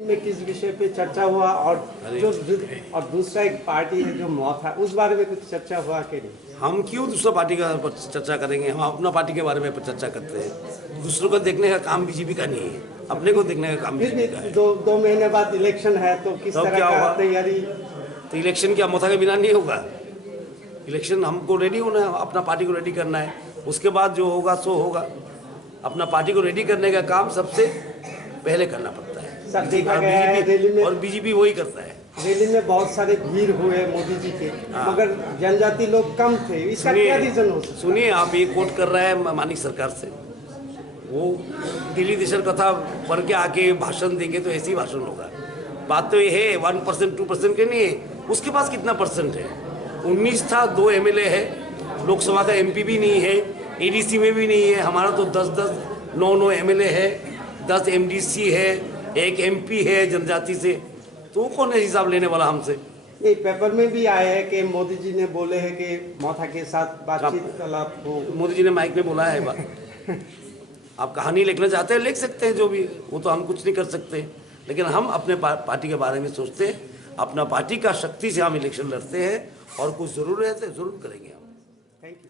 में किस विषय पे चर्चा हुआ और और दूसरा एक पार्टी है जो मौत है, उस बारे में कुछ चर्चा हुआ कि नहीं? हम क्यों दूसरा पार्टी का चर्चा करेंगे? हम अपना पार्टी के बारे में चर्चा करते हैं। दूसरों को देखने का काम बीजेपी का नहीं है, अपने को देखने का काम फिर भी बीजेपी का है। दो महीने बाद इलेक्शन है तो किस तब तरह क्या का होगा? तैयारी? तो इलेक्शन क्या मौथा के बिना नहीं होगा? इलेक्शन हमको रेडी होना है, अपना पार्टी को रेडी करना है। उसके बाद जो होगा सो होगा। अपना पार्टी को रेडी करने का काम सबसे पहले करना पड़ता है। सब देखा गया है रैली में, और बीजेपी वही करता है। रैली में बहुत सारे भीड़ हुए मोदी जी के, मगर जनजाति लोग कम थे, इसका क्या रीजन हो सकता है? सुनिए, आप ये कोट कर रहे हैं मानिक सरकार से। वो दिल्ली देशर कथा पढ़ के आके भाषण देंगे तो ऐसी भाषण होगा। बात तो ये है 1% 2% के नहीं है, उसके पास कितना परसेंट है? 19 था, 2 MLA है, लोकसभा का MP भी नहीं है, ADC में भी नहीं है। हमारा तो 10-10 9 MLA है, 10 MDC है, 1 MP है जनजाति से। तो कौन है हिसाब लेने वाला हमसे? ये पेपर में भी आया है कि मोदी जी ने बोले हैं कि मौथा के साथ बातचीत तलाब हो। मोदी जी ने माइक में बोला है बात। आप कहानी लिखना चाहते हैं लिख सकते हैं, जो भी, वो तो हम कुछ नहीं कर सकते। लेकिन हम अपने पार्टी के बारे में सोचते हैं, अपना पार्टी का शक्ति से हम इलेक्शन लड़ते हैं और कुछ जरूर है तो जरूर करेंगे हम। Thank you.